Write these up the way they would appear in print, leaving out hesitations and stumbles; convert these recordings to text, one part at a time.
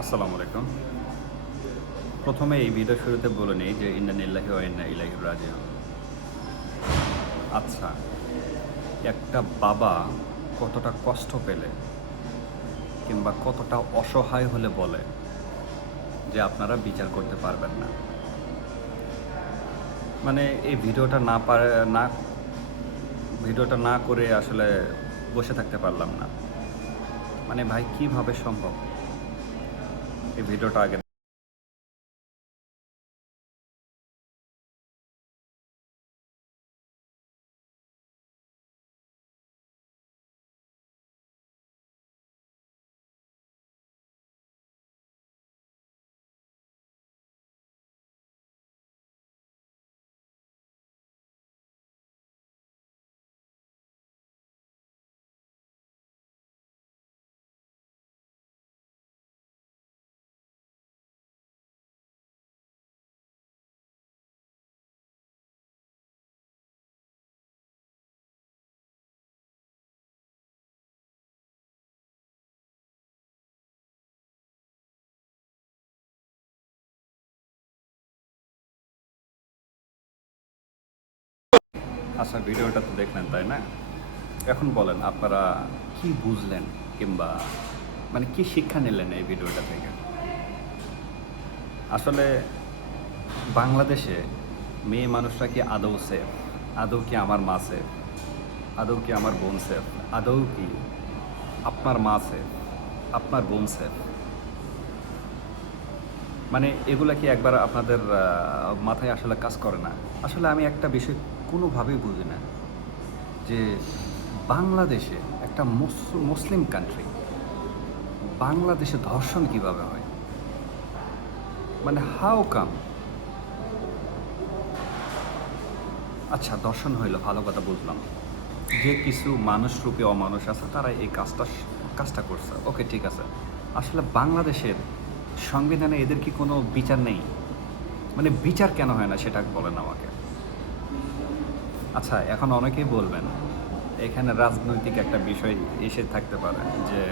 আসসালামু আলাইকুম। প্রথমে এই ভিডিও শুরুতে বলে নেই যে ইন্না লিল্লাহি ওয়া ইন্না ইলাইহি রাজিউন। আচ্ছা, একটা বাবা কতটা কষ্ট পেলে কিংবা কতটা অসহায় হলে বলে যে আপনারা বিচার করতে পারবেন না। মানে এই না ভিডিওটা না করে আসলে বসে থাকতে পারলাম না। মানে ভাই কিভাবে সম্ভব? এই ভিডিওটা আগে আচ্ছা ভিডিওটা তো দেখলেন তাই না? এখন বলেন আপনারা কি বুঝলেন কিংবা মানে কি শিক্ষা নিলেন এই ভিডিওটা থেকে? আসলে বাংলাদেশে মেয়ে মানুষরা কি আদৌ সেফ? আদৌ কি আমার মা সেফ? আদৌ কি আমার বোন সেফ? আদৌ কি আপনার মা সেফ? আপনার বোন সেফ? মানে এগুলা কি একবার আপনাদের মাথায় আসলে কাজ করে না? আসলে আমি একটা বিষয় কোনোভাবেই বুঝি না যে বাংলাদেশে একটা মুসলিম কান্ট্রি, বাংলাদেশে ধর্ষণ কিভাবে হয়? মানে হাউ কাম? আচ্ছা দর্শন হইলো ভালো কথা বুঝলাম। যে কিছু মানুষরূপী অমানুষ আছে তারা এই কাজটা করছে। ওকে ঠিক আছে। আসলে বাংলাদেশের সংবিধানে এদের কি কোনো বিচার নেই? মানে বিচার কেন হয় না সেটা বলেন আমাকে। আচ্ছা এখন অনেকেই বলবেন এখানে রাজনৈতিক একটা বিষয় এসে থাকতে পারে যে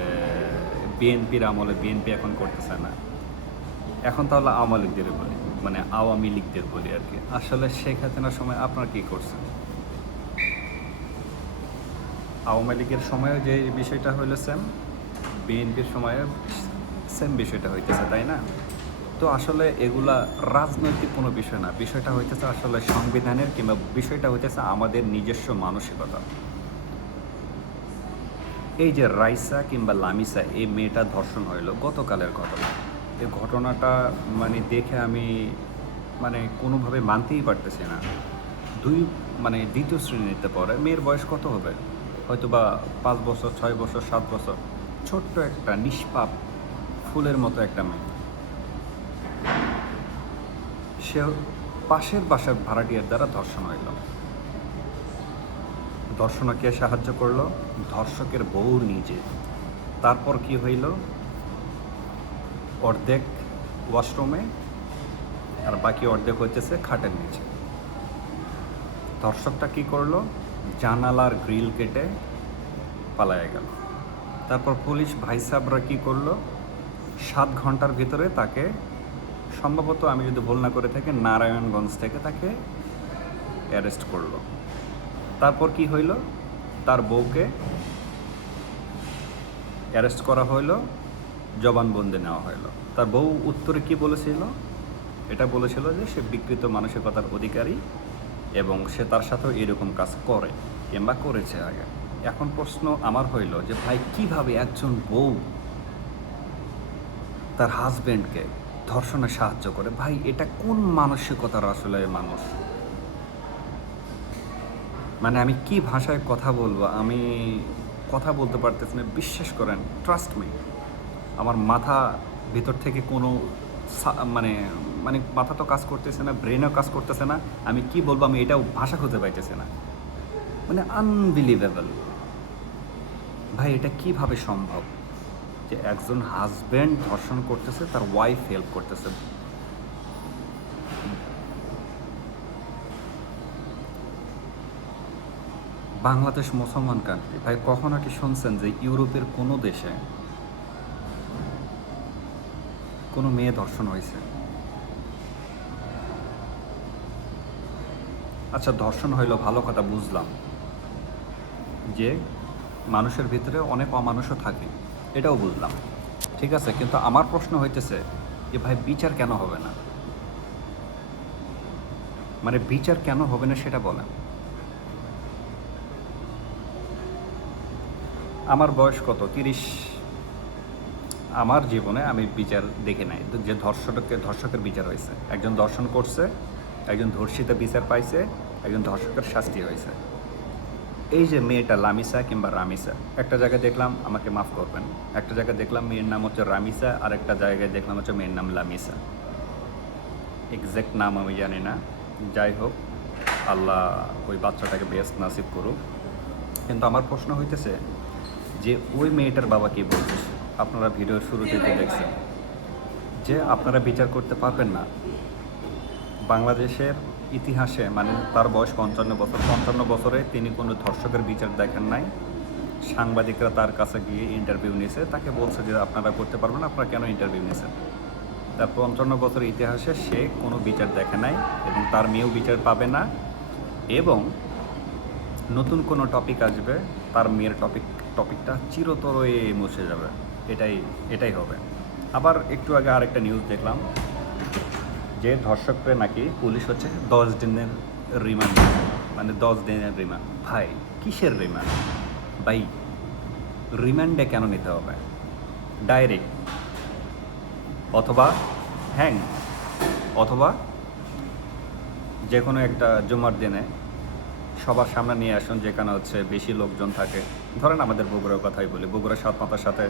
বিএনপির আমলে বিএনপি এখন করতেছে না। এখন তাহলে আওয়ামী লীগদের বলি, মানে আওয়ামী লীগদের বলি আর কি। আসলে শেখ হাসিনার সময় আপনারা কি করছেন? আওয়ামী লীগের সময়ও যে বিষয়টা হইলো সেম, বিএনপির সময়ও সেম বিষয়টা হইতেছে তাই না? তো আসলে এগুলা রাজনৈতিক কোনো বিষয় না, বিষয়টা হইতেছে আসলে সংবিধানের কিংবা বিষয়টা হইতেছে আমাদের নিজস্ব মানসিকতা। এই যে রাইসা কিংবা লামিসা এই মেয়েটা ধর্ষণ হইলো গতকালের ঘটনা। এই ঘটনাটা মানে দেখে আমি মানে কোনোভাবে মানতেই পারতেছি না। দুই মানে দ্বিতীয় শ্রেণীতে পড়ে, মেয়ের বয়স কত হবে? হয়তো বা 5 বছর, 6 বছর, 7 বছর। ছোট্ট একটা নিষ্পাপ ফুলের মতো একটা মেয়ে। সে পাশের বাসার ভাড়াটিয়ার দ্বারা ধর্ষণ হইল। ধর্ষণে কে সাহায্য করলো? ধর্ষকের বউ নিজে। তারপর কি হইল? অর্ধেক ওয়াশরুমে আর বাকি অর্ধেক হইতেছে খাটের নিচে। ধর্ষকটা কি করলো? জানালার গ্রিল কেটে পালায়ে গেল। তারপর পুলিশ ভাই সাহেবরা কী করলো? 7 ঘন্টার ভিতরে তাকে, সম্ভবত আমি যদি ভুল না করে থাকি, নারায়ণগঞ্জ থেকে তাকে অ্যারেস্ট করলো। তারপর কি হইল? তার বউকে অ্যারেস্ট করা হইলো, জবানবন্দি নেওয়া হইলো। তার বউ উত্তরে কি বলেছিল? এটা বলেছিল যে সে বিকৃত মানসিকতার অধিকারী এবং সে তার সাথেও এরকম কাজ করে কিংবা করেছে আগে। এখন প্রশ্ন আমার হইল যে ভাই কিভাবে একজন বউ তার হাজব্যান্ডকে ধর্ষণে সাহায্য করে? ভাই এটা কোন মানসিকতার আসলে মানুষ? মানে আমি কি ভাষায় কথা বলবো, আমি কথা বলতে পারতেছি না। বিশ্বাস করেন, ট্রাস্ট মি, আমার মাথা ভিতর থেকে কোনো মানে মানে মাথা তো কাজ করতেছে না, ব্রেনও কাজ করতেছে না। আমি কি বলবো, আমি এটাও ভাষা খুঁজে পাইতেছি না। মানে আনবিলিভেবল। ভাই এটা কিভাবে সম্ভব যে একজন হাজব্যান্ড ধর্ষণ করতেছে, তার ওয়াইফ হেল্প করতেছে? বাংলাদেশ মুসলমান কান্ট্রি, ভাই কখনো কি শুনছেন যে ইউরোপের কোনো দেশে কোনো মেয়ে ধর্ষণ হয়েছে? আচ্ছা, ধর্ষণ হইলো ভালো কথা, বুঝলাম যে মানুষের ভিতরে অনেক অমানুষও থাকে, এটাও বুঝলাম, ঠিক আছে। কিন্তু আমার প্রশ্ন হইতেছে যে ভাই, বিচার কেন হবে না? মানে বিচার কেন হবে না সেটা বলেন। আমার বয়স কত, 30। আমার জীবনে আমি বিচার দেখি নাই যে ধর্ষকের বিচার হয়েছে। একজন ধর্ষণ করছে, একজন ধর্ষিতা বিচার পাইছে, একজন ধর্ষকের শাস্তি হয়েছে। এই যে মেয়েটা লামিসা কিংবা রামিসা, একটা জায়গায় দেখলাম, আমাকে মাফ করবেন, একটা জায়গায় দেখলাম মেয়ের নাম হচ্ছে রামিসা, আর একটা জায়গায় দেখলাম হচ্ছে মেয়ের নাম লামিসা। এক্স্যাক্ট নাম আমি জানি না, যাই হোক, আল্লাহ ওই বাচ্চাটাকে বেস্ট নাসিব করুক। কিন্তু আমার প্রশ্ন হইতেছে যে ওই মেয়েটার বাবা কি বলছে? আপনারা ভিডিওর শুরুতে তো দেখছেন যে আপনারা বিচার করতে পারবেন না। বাংলাদেশের ইতিহাসে, মানে তার বয়স 55 বছর, 55 বছরে তিনি কোনো ধর্ষকের বিচার দেখেন নাই। সাংবাদিকরা তার কাছে গিয়ে ইন্টারভিউ নিয়েছে, তাকে বলছে যে আপনারা করতে পারবেন না, আপনারা কেন ইন্টারভিউ নিয়েছেন? তার 55 বছরের ইতিহাসে সে কোনো বিচার দেখে নাই, এবং তার মেয়েও বিচার পাবে না। এবং নতুন কোনো টপিক আসবে, তার মেয়ের টপিকটা চিরতরে মুছে যাবে। এটাই হবে। আবার একটু আগে আরেকটা নিউজ দেখলাম যে ধর্ষককে নাকি পুলিশ হচ্ছে 10 দিনের রিমান্ড, মানে 10 দিনের রিমান্ড। ভাই, কিসের রিমান্ড ভাই? রিমান্ডে কেন নিতে হবে? ডাইরেক্ট, অথবা হ্যাং, অথবা যে কোনো একটা জুমার দিনে সবার সামনে নিয়ে আসুন, যেখানে হচ্ছে বেশি লোকজন থাকে। ধরেন আমাদের বগুড়ার কথাই বলি, বগুড়ার সাত মাথার সাথে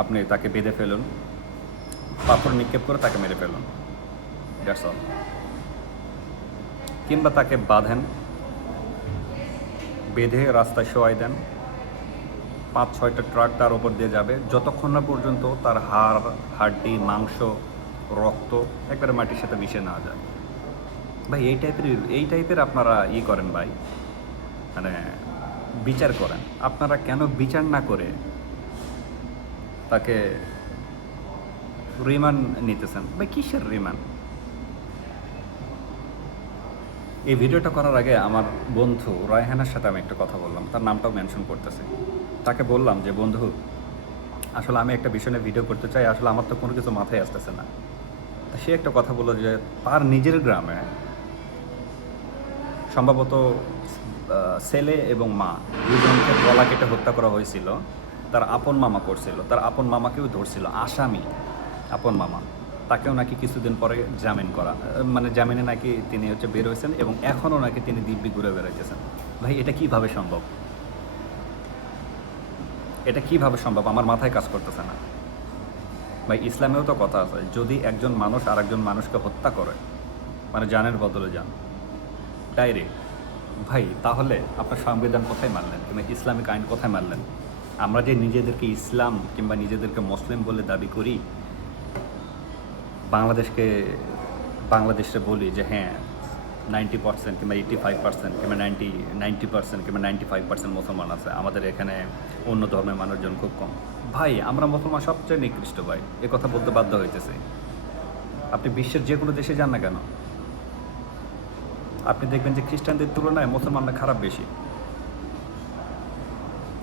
আপনি তাকে বেঁধে ফেলুন, পাথর নিক্ষেপ করে তাকে মেরে ফেলুন, দ্যাটস অল। কিংবা তাকে বাঁধেন, বেঁধে রাস্তায় শোয়াই দেন, 5-6টা ট্রাক তার ওপর দিয়ে যাবে, যতক্ষণ না পর্যন্ত তার হাড়, হাড্ডি, মাংস, রক্ত একবারে মাটির সাথে মিশে না যায়। ভাই, এই টাইপের আপনারা করেন ভাই, মানে বিচার করেন। আপনারা কেন বিচার না করে তাকে রিমান্ড নিতেছেন? ভাই, কিসের রিমান্ড? এই ভিডিওটা করার আগে আমার বন্ধু রায়হানের সাথে আমি একটা কথা বললাম, তার নামটাও মেনশন করতেছে। তাকে বললাম যে বন্ধু, আসলে আমি একটা বিষয় নিয়ে ভিডিও করতে চাই, আসলে আমার তো কোনো কিছু মাথায় আসতেছে না। তা সে একটা কথা বললো যে তার নিজের গ্রামে সম্ভবত ছেলে এবং মা দুজনকে গলা কেটে হত্যা করা হয়েছিল। তার আপন মামা করছিল, তার আপন মামাকেও ধরছিল আসামি। আপন মামা তাকেও নাকি কিছুদিন পরে জামিন করা, মানে জামিনে নাকি তিনি হচ্ছে বের হয়েছেন, এবং এখনও নাকি তিনি দিব্যি ঘুরে বেরোইতেছেন। ভাই, এটা কিভাবে সম্ভব? এটা কিভাবে সম্ভব? আমার মাথায় কাজ করতেছে না ভাই। ইসলামেও তো কথা আছে, যদি একজন মানুষ আর একজন মানুষকে হত্যা করে, মানে জানের বদলে যান, ডাইরেক্ট, ভাই তাহলে আপনার সংবিধান কোথায় মানলেন, কিংবা ইসলামিক আইন কোথায় মানলেন? আমরা যে নিজেদেরকে ইসলাম কিংবা নিজেদেরকে মুসলিম বলে দাবি করি, বাংলাদেশে বলি যে হ্যাঁ 90% কিংবা 85% কিংবা 90% কিংবা 95% মুসলমান আছে, আমাদের এখানে অন্য ধর্মের মানুষজন খুব কম। ভাই, আমরা মুসলমান সবচেয়ে নিকৃষ্ট ভাই, এ কথা বলতে বাধ্য হইতেছে। আপনি বিশ্বের যে কোনো দেশে যান না কেন, আপনি দেখবেন যে খ্রিস্টানদের তুলনায় মুসলমানরা খারাপ বেশি।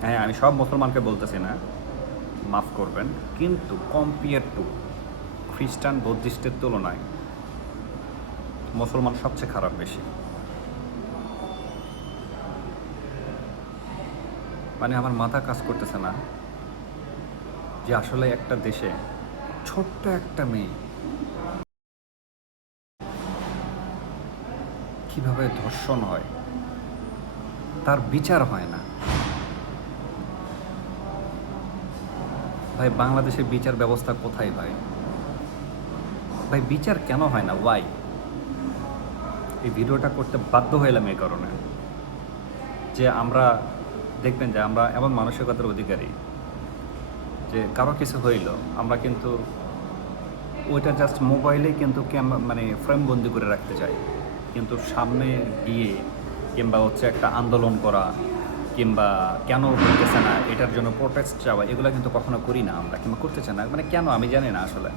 হ্যাঁ, আমি সব মুসলমানকে বলতেছি না, মাফ করবেন, কিন্তু কম্পেয়ার টু খ্রিস্টান বৌদ্ধিস্টের তুলনায় মুসলমান সবচেয়ে খারাপ বেশি। মানে আমার মাথা কাজ করতেছে না যে আসলে একটা দেশে ছোট্ট একটা মেয়ে কিভাবে ধর্ষণ হয়, তার বিচার হয় না। ভাই, বাংলাদেশের বিচার ব্যবস্থা কোথায় ভাই? ভাই, বিচার কেন হয় না? ওয়াই? এই ভিডিওটা করতে বাধ্য হইলাম এই কারণে যে আমরা দেখবেন যে আমরা এমন মানসিকতার অধিকারী যে কারো কিছু হইল, আমরা কিন্তু ওইটা জাস্ট মোবাইলে কিন্তু মানে ফ্রেম বন্দি করে রাখতে চাই, কিন্তু সামনে গিয়ে কিংবা হচ্ছে একটা আন্দোলন করা কিংবা কেন হইতেছে না এটার জন্য প্রোটেস্ট চাওয়া, এগুলো কিন্তু কখনো করি না আমরা, কিংবা করতে চাই না। মানে কেন আমি জানি না আসলে।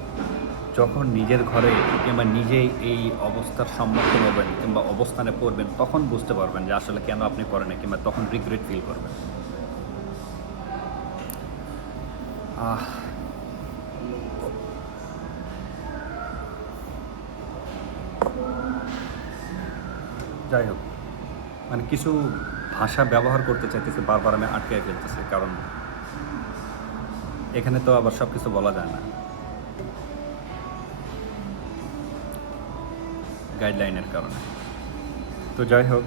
যখন নিজের ঘরে কিংবা নিজেই এই অবস্থার সম্মুখীন হবেন কিংবা অবস্থানে পড়বেন, তখন বুঝতে পারবেন যে আসলে কেন আপনি করেন না, কিংবা তখন রিগ্রেট ফিল করবেন। আহ যাই হোক, মানে কিছু ভাষা ব্যবহার করতে চাইতেছি, বারবার আমি আটকায় ফেলতেছি, কারণ এখানে তো আবার সব কিছু বলা যায় না, গাইডলাইনের কারণে। তো যাই হোক,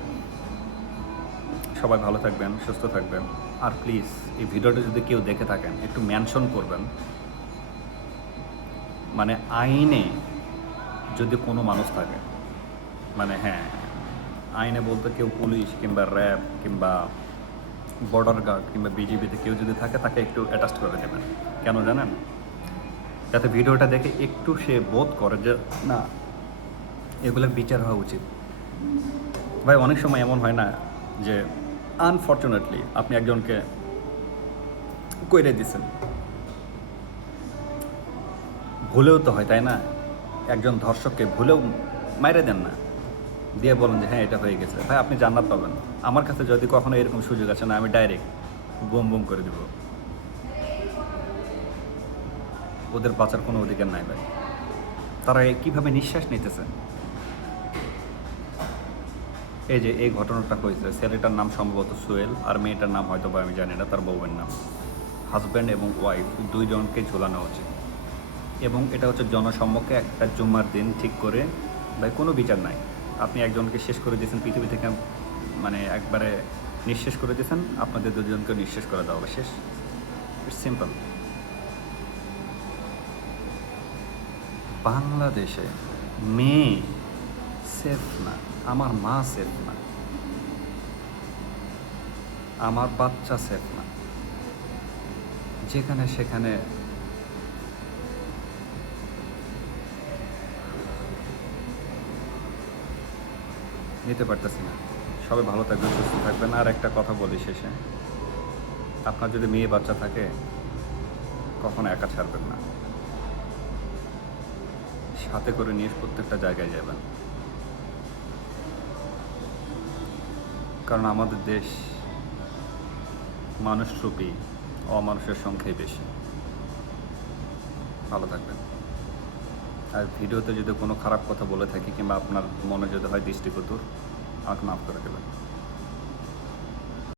সবাই ভালো থাকবেন, সুস্থ থাকবেন। আর প্লিজ এই ভিডিওটা যদি কেউ দেখে থাকেন, একটু মেনশন করবেন, মানে আইনে যদি কোনো মানুষ থাকে, মানে হ্যাঁ, আইনে বলতে কেউ পুলিশ কিংবা র্যাব কিংবা বর্ডার গার্ড কিংবা বিজিবিতে কেউ যদি থাকে, তাকে একটু অ্যাটাচ করে দেবেন। কেন জানেন? যাতে ভিডিওটা দেখে একটু সে বোধ করে যে না, এগুলোর বিচার হওয়া উচিত। ভাই অনেক সময় এমন হয় না যে আনফর্চুনেটলি আপনি একজনকে কইরে দিছেন, ভুলেও তো হয়, তাই না? একজন ধর্ষককে ভুলেও মাইরে দেন না, দিয়ে বলেন যে হ্যাঁ এটা হয়ে গেছে। ভাই আপনি জান্নাত পাবেন। আমার কাছে যদি কখনো এরকম সুযোগ আছে না, আমি ডাইরেক্ট বুম বুম করে দেব। ওদের বাঁচার কোনো অধিকার নাই ভাই। তারা কীভাবে নিঃশ্বাস নিতেছে। এই যে এই ঘটনাটা হয়েছে, ছেলেটার নাম সম্ভবত সোহেল, আর মেয়েটার নাম হয়তো বা আমি জানি না, তার বউয়ের নাম। হাজব্যান্ড এবং ওয়াইফ দুইজনকে ঝোলানো উচিত, এবং এটা হচ্ছে জনসম্মুখে একটা জুম্মার দিন ঠিক করে। ভাই কোনো বিচার নাই, আপনি একজনকে শেষ করে দিয়েছেন পৃথিবী থেকে, মানে একবারে নিঃশেষ করে দিয়েছেন, আপনাদের দুজনকে নিঃশেষ করে দেওয়া হবে, শেষ। It's simple. বাংলাদেশে মেয়ে সেফ না, আমার মা সেফ না, আমার বাচ্চা সেফ না, যেখানে সেখানে নিতে পারতেছি না। সবাই ভালো থাকবেন, সুস্থ থাকবেন। আর একটা কথা বলি শেষে, আপনার যদি মেয়ে বাচ্চা থাকে, কখনো একা ছাড়বেন না, সাথে করে নিয়ে প্রত্যেকটা জায়গায় যাবেন। কারণ আমাদের দেশ মানুষরূপী অমানুষের সংখ্যাই বেশি। ভালো থাকবেন। আর ভিডিওতে যদি কোনো খারাপ কথা বলে থাকি কিংবা আপনার মনে যদি হয় দৃষ্টিকটু, আমাকে মাফ করে দেবেন।